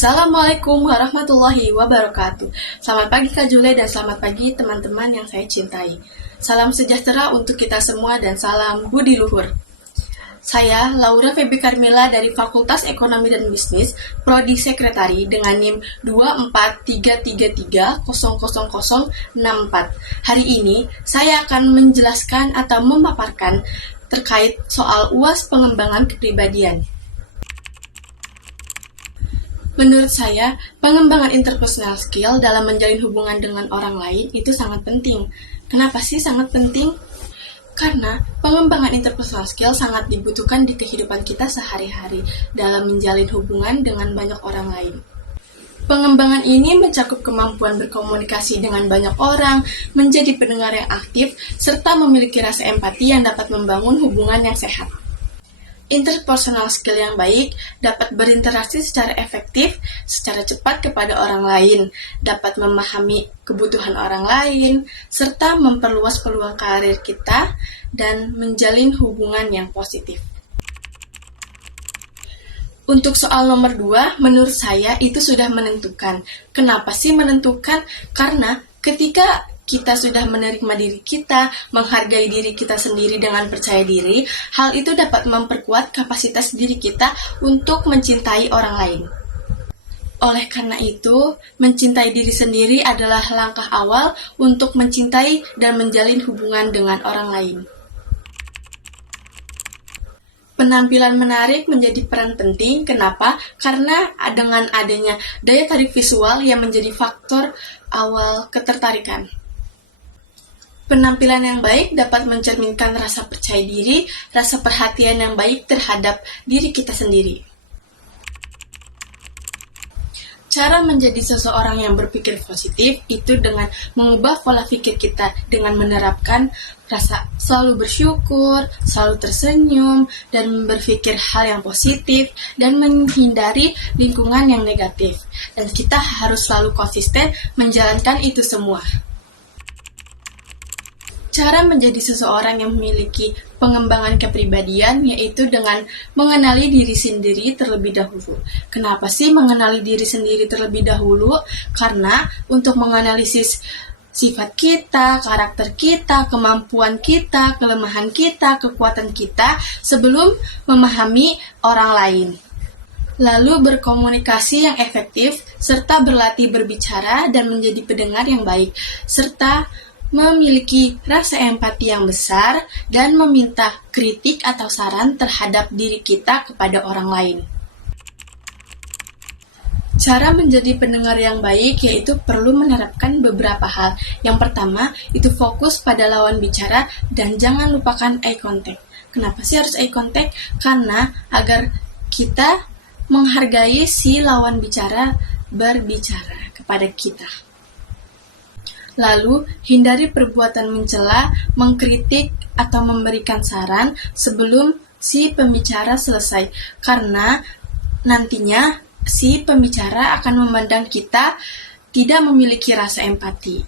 Assalamualaikum warahmatullahi wabarakatuh. Selamat pagi Kak Jule dan selamat pagi teman-teman yang saya cintai. Salam sejahtera untuk kita semua dan salam budi luhur. Saya Laura Febi Carmila dari Fakultas Ekonomi dan Bisnis, Prodi Sekretari dengan NIM 24333000064. Hari ini saya akan menjelaskan atau memaparkan terkait soal UAS pengembangan kepribadian. Menurut saya, pengembangan interpersonal skill dalam menjalin hubungan dengan orang lain itu sangat penting. Kenapa sih sangat penting? Karena pengembangan interpersonal skill sangat dibutuhkan di kehidupan kita sehari-hari dalam menjalin hubungan dengan banyak orang lain. Pengembangan ini mencakup kemampuan berkomunikasi dengan banyak orang, menjadi pendengar yang aktif, serta memiliki rasa empati yang dapat membangun hubungan yang sehat. Interpersonal skill yang baik dapat berinteraksi secara efektif, secara cepat kepada orang lain, dapat memahami kebutuhan orang lain, serta memperluas peluang karir kita dan menjalin hubungan yang positif. Untuk soal nomor 2, menurut saya itu sudah menentukan. Kenapa sih menentukan? Karena ketika kita sudah menerima diri kita, menghargai diri kita sendiri dengan percaya diri, hal itu dapat memperkuat kapasitas diri kita untuk mencintai orang lain. Oleh karena itu, mencintai diri sendiri adalah langkah awal untuk mencintai dan menjalin hubungan dengan orang lain. Penampilan menarik menjadi peran penting. Kenapa? Karena dengan adanya daya tarik visual yang menjadi faktor awal ketertarikan. Penampilan yang baik dapat mencerminkan rasa percaya diri, rasa perhatian yang baik terhadap diri kita sendiri. Cara menjadi seseorang yang berpikir positif itu dengan mengubah pola pikir kita dengan menerapkan rasa selalu bersyukur, selalu tersenyum, dan berpikir hal yang positif, dan menghindari lingkungan yang negatif. Dan kita harus selalu konsisten menjalankan itu semua. Cara menjadi seseorang yang memiliki pengembangan kepribadian yaitu dengan mengenali diri sendiri terlebih dahulu. Kenapa sih mengenali diri sendiri terlebih dahulu? Karena untuk menganalisis sifat kita, karakter kita, kemampuan kita, kelemahan kita, kekuatan kita sebelum memahami orang lain. Lalu berkomunikasi yang efektif, serta berlatih berbicara dan menjadi pendengar yang baik, serta memiliki rasa empati yang besar dan meminta kritik atau saran terhadap diri kita kepada orang lain. Cara menjadi pendengar yang baik yaitu perlu menerapkan beberapa hal. Yang pertama, itu fokus pada lawan bicara dan jangan lupakan eye contact. Kenapa sih harus eye contact? Karena agar kita menghargai si lawan bicara berbicara kepada kita. Lalu, hindari perbuatan mencela, mengkritik, atau memberikan saran sebelum si pembicara selesai. Karena nantinya si pembicara akan memandang kita tidak memiliki rasa empati.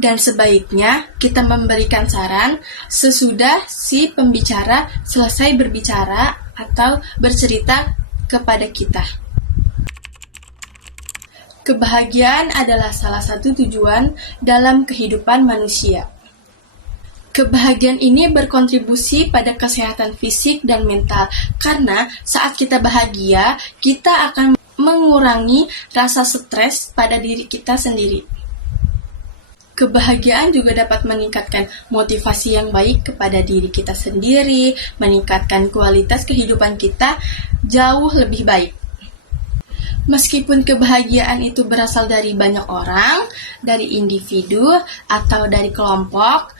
Dan sebaiknya kita memberikan saran sesudah si pembicara selesai berbicara atau bercerita kepada kita. Kebahagiaan adalah salah satu tujuan dalam kehidupan manusia. Kebahagiaan ini berkontribusi pada kesehatan fisik dan mental, karena saat kita bahagia, kita akan mengurangi rasa stres pada diri kita sendiri. Kebahagiaan juga dapat meningkatkan motivasi yang baik kepada diri kita sendiri, meningkatkan kualitas kehidupan kita jauh lebih baik. Meskipun kebahagiaan itu berasal dari banyak orang, dari individu, atau dari kelompok,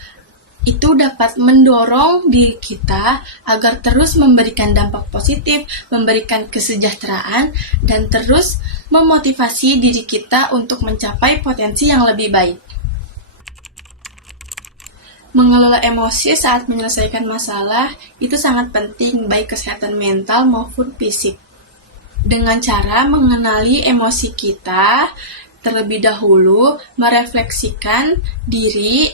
itu dapat mendorong diri kita agar terus memberikan dampak positif, memberikan kesejahteraan, dan terus memotivasi diri kita untuk mencapai potensi yang lebih baik. Mengelola emosi saat menyelesaikan masalah itu sangat penting baik kesehatan mental maupun fisik. Dengan cara mengenali emosi kita terlebih dahulu, merefleksikan diri,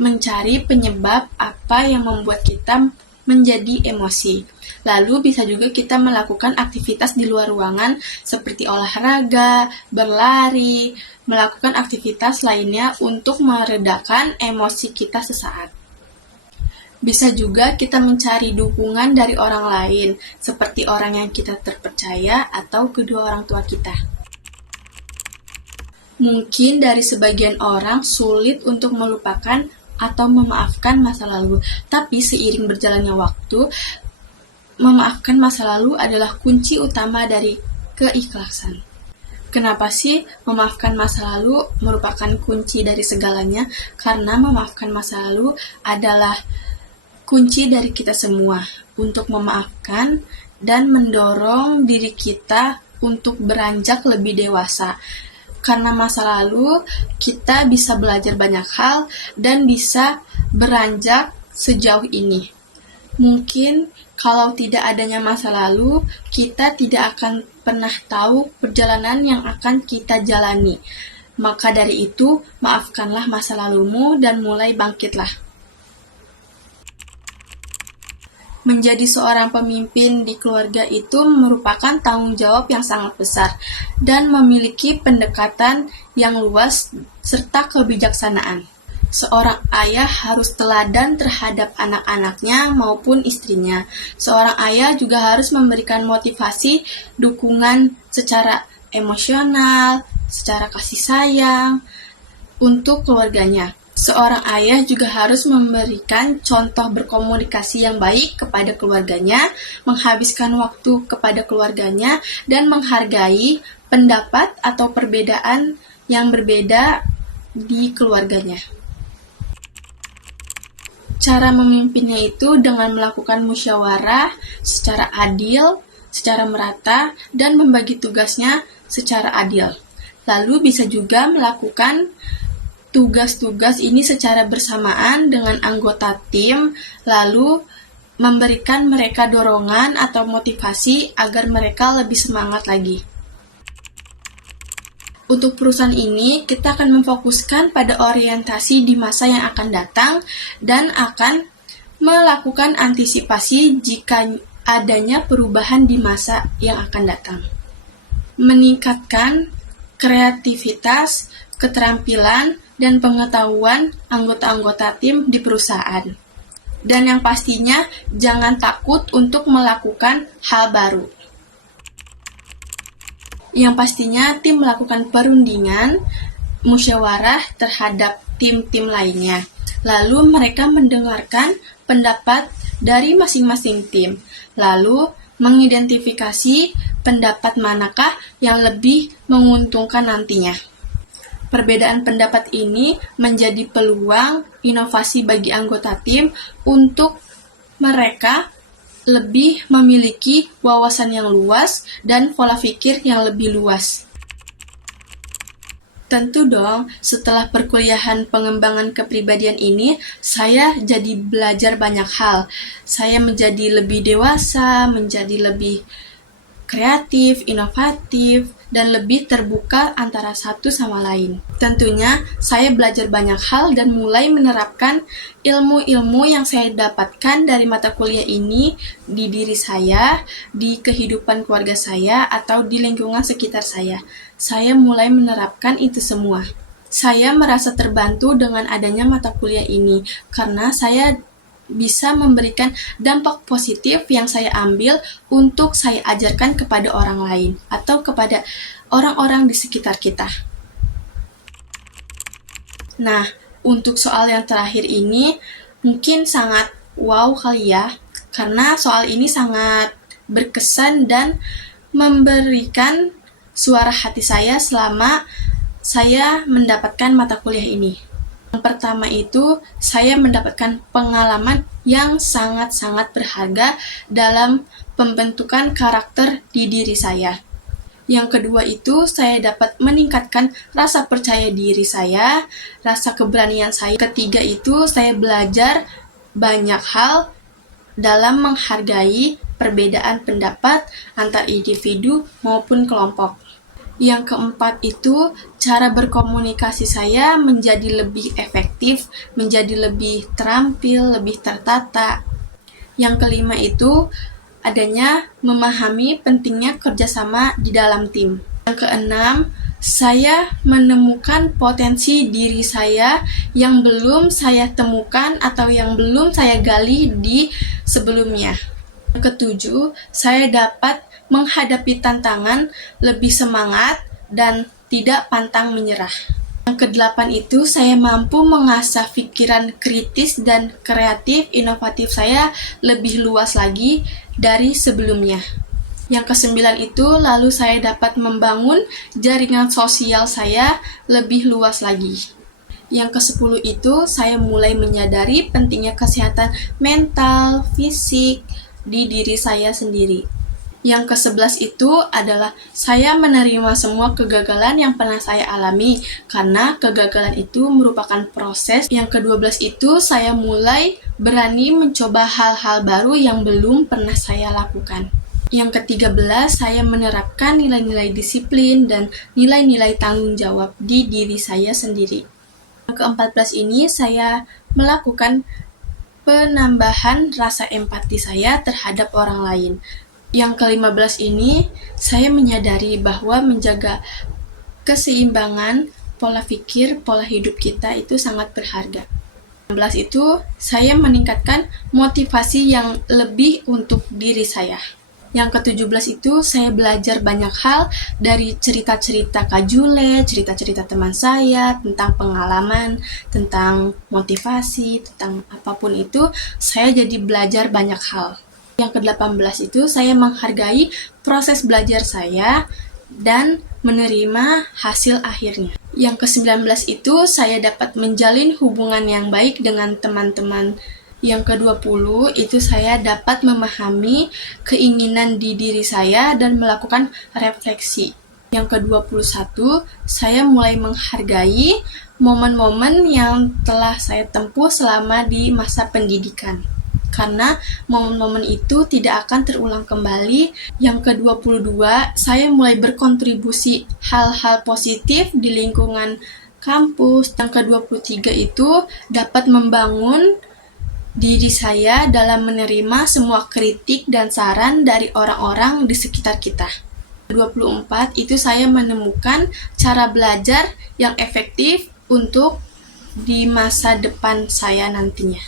mencari penyebab apa yang membuat kita menjadi emosi. Lalu bisa juga kita melakukan aktivitas di luar ruangan seperti olahraga, berlari, melakukan aktivitas lainnya untuk meredakan emosi kita sesaat. Bisa juga kita mencari dukungan dari orang lain, seperti orang yang kita terpercaya atau kedua orang tua kita. Mungkin dari sebagian orang sulit untuk melupakan atau memaafkan masa lalu, tapi seiring berjalannya waktu, memaafkan masa lalu adalah kunci utama dari keikhlasan. Kenapa sih memaafkan masa lalu merupakan kunci dari segalanya? Karena memaafkan masa lalu adalah kunci dari kita semua untuk memaafkan dan mendorong diri kita untuk beranjak lebih dewasa. Karena masa lalu, kita bisa belajar banyak hal dan bisa beranjak sejauh ini. Mungkin kalau tidak adanya masa lalu, kita tidak akan pernah tahu perjalanan yang akan kita jalani. Maka dari itu, maafkanlah masa lalumu dan mulai bangkitlah. Menjadi seorang pemimpin di keluarga itu merupakan tanggung jawab yang sangat besar dan memiliki pendekatan yang luas serta kebijaksanaan. Seorang ayah harus teladan terhadap anak-anaknya maupun istrinya. Seorang ayah juga harus memberikan motivasi, dukungan secara emosional, secara kasih sayang untuk keluarganya. Seorang ayah juga harus memberikan contoh berkomunikasi yang baik kepada keluarganya, menghabiskan waktu kepada keluarganya, dan menghargai pendapat atau perbedaan yang berbeda di keluarganya. Cara memimpinnya itu dengan melakukan musyawarah secara adil, secara merata, dan membagi tugasnya secara adil. Lalu bisa juga melakukan tugas-tugas ini secara bersamaan dengan anggota tim, lalu memberikan mereka dorongan atau motivasi agar mereka lebih semangat lagi. Untuk perusahaan ini, kita akan memfokuskan pada orientasi di masa yang akan datang dan akan melakukan antisipasi jika adanya perubahan di masa yang akan datang. Meningkatkan kreativitas, keterampilan, dan pengetahuan anggota-anggota tim di perusahaan. Dan yang pastinya, jangan takut untuk melakukan hal baru. Yang pastinya, tim melakukan perundingan, musyawarah terhadap tim-tim lainnya. Lalu mereka mendengarkan pendapat dari masing-masing tim. Lalu mengidentifikasi pendapat manakah yang lebih menguntungkan nantinya. Perbedaan pendapat ini menjadi peluang inovasi bagi anggota tim untuk mereka lebih memiliki wawasan yang luas dan pola pikir yang lebih luas. Tentu dong, setelah perkuliahan pengembangan kepribadian ini, saya jadi belajar banyak hal. Saya menjadi lebih dewasa, menjadi lebih kreatif, inovatif, dan lebih terbuka antara satu sama lain. Tentunya, saya belajar banyak hal dan mulai menerapkan ilmu-ilmu yang saya dapatkan dari mata kuliah ini di diri saya, di kehidupan keluarga saya, atau di lingkungan sekitar saya. Saya mulai menerapkan itu semua. Saya merasa terbantu dengan adanya mata kuliah ini, karena saya bisa memberikan dampak positif yang saya ambil untuk saya ajarkan kepada orang lain atau kepada orang-orang di sekitar kita. Nah, untuk soal yang terakhir ini mungkin sangat wow kali ya, karena soal ini sangat berkesan dan memberikan suara hati saya selama saya mendapatkan mata kuliah ini. Yang pertama itu, saya mendapatkan pengalaman yang sangat-sangat berharga dalam pembentukan karakter di diri saya. Yang kedua itu, saya dapat meningkatkan rasa percaya diri saya, rasa keberanian saya. Ketiga itu, saya belajar banyak hal dalam menghargai perbedaan pendapat antar individu maupun kelompok. Yang keempat itu, cara berkomunikasi saya menjadi lebih efektif, menjadi lebih terampil, lebih tertata. Yang kelima itu adanya memahami pentingnya kerjasama di dalam tim. Yang keenam, saya menemukan potensi diri saya yang belum saya temukan atau yang belum saya gali di sebelumnya. Yang ketujuh, saya dapat menghadapi tantangan lebih semangat dan tidak pantang menyerah. Yang kedelapan itu, saya mampu mengasah pikiran kritis dan kreatif inovatif saya lebih luas lagi dari sebelumnya. Yang kesembilan itu, lalu saya dapat membangun jaringan sosial saya lebih luas lagi. Yang kesepuluh itu, saya mulai menyadari pentingnya kesehatan mental, fisik di diri saya sendiri. Yang ke-11 itu adalah saya menerima semua kegagalan yang pernah saya alami karena kegagalan itu merupakan proses. Yang ke-12 itu saya mulai berani mencoba hal-hal baru yang belum pernah saya lakukan. Yang ke-13 saya menerapkan nilai-nilai disiplin dan nilai-nilai tanggung jawab di diri saya sendiri. Yang ke-14 ini saya melakukan penambahan rasa empati saya terhadap orang lain. Yang ke-15 ini, saya menyadari bahwa menjaga keseimbangan pola pikir, pola hidup kita itu sangat berharga. 16 itu, saya meningkatkan motivasi yang lebih untuk diri saya. Yang ke-17 itu, saya belajar banyak hal dari cerita-cerita Kak Jule, cerita-cerita teman saya, tentang pengalaman, tentang motivasi, tentang apapun itu, saya jadi belajar banyak hal. Yang ke-18 itu, saya menghargai proses belajar saya dan menerima hasil akhirnya. Yang ke-19 itu, saya dapat menjalin hubungan yang baik dengan teman-teman. Yang ke-20 itu, saya dapat memahami keinginan di diri saya dan melakukan refleksi. Yang ke-21, saya mulai menghargai momen-momen yang telah saya tempuh selama di masa pendidikan. Karena momen-momen itu tidak akan terulang kembali. Yang ke-22, saya mulai berkontribusi hal-hal positif di lingkungan kampus. Yang ke-23 itu dapat membangun diri saya dalam menerima semua kritik dan saran dari orang-orang di sekitar kita. 24 itu saya menemukan cara belajar yang efektif untuk di masa depan saya nantinya.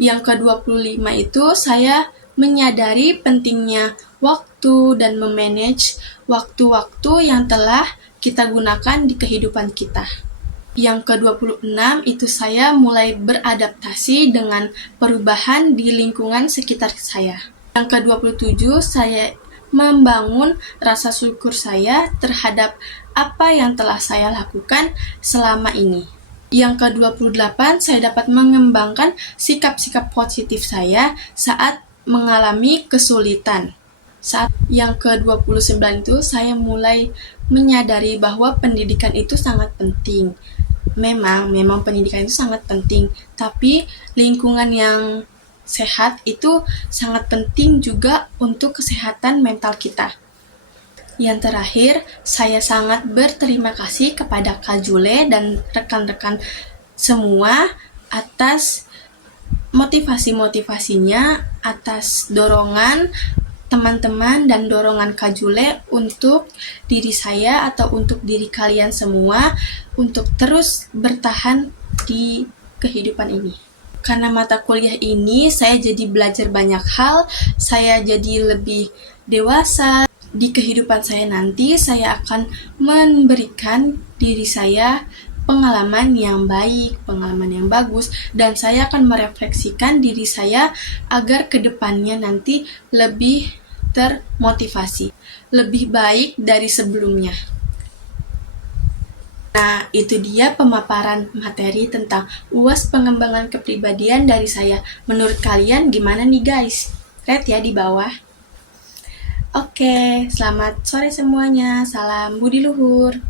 Yang ke-25 itu saya menyadari pentingnya waktu dan memanage waktu-waktu yang telah kita gunakan di kehidupan kita. Yang ke-26 itu saya mulai beradaptasi dengan perubahan di lingkungan sekitar saya. Yang ke-27 saya membangun rasa syukur saya terhadap apa yang telah saya lakukan selama ini. Yang ke-28, saya dapat mengembangkan sikap-sikap positif saya saat mengalami kesulitan. Saat yang ke-29 itu, saya mulai menyadari bahwa pendidikan itu sangat penting. Memang pendidikan itu sangat penting, tapi lingkungan yang sehat itu sangat penting juga untuk kesehatan mental kita. Yang terakhir, saya sangat berterima kasih kepada Kak Jule dan rekan-rekan semua atas motivasi-motivasinya, atas dorongan teman-teman dan dorongan Kak Jule untuk diri saya atau untuk diri kalian semua untuk terus bertahan di kehidupan ini. Karena mata kuliah ini, saya jadi belajar banyak hal, saya jadi lebih dewasa. Di kehidupan saya nanti, saya akan memberikan diri saya pengalaman yang baik, pengalaman yang bagus, dan saya akan merefleksikan diri saya agar kedepannya nanti lebih termotivasi, lebih baik dari sebelumnya. Nah, itu dia pemaparan materi tentang UAS pengembangan kepribadian dari saya. Menurut kalian gimana nih guys? Rate ya di bawah. Oke, selamat sore semuanya. Salam budi luhur.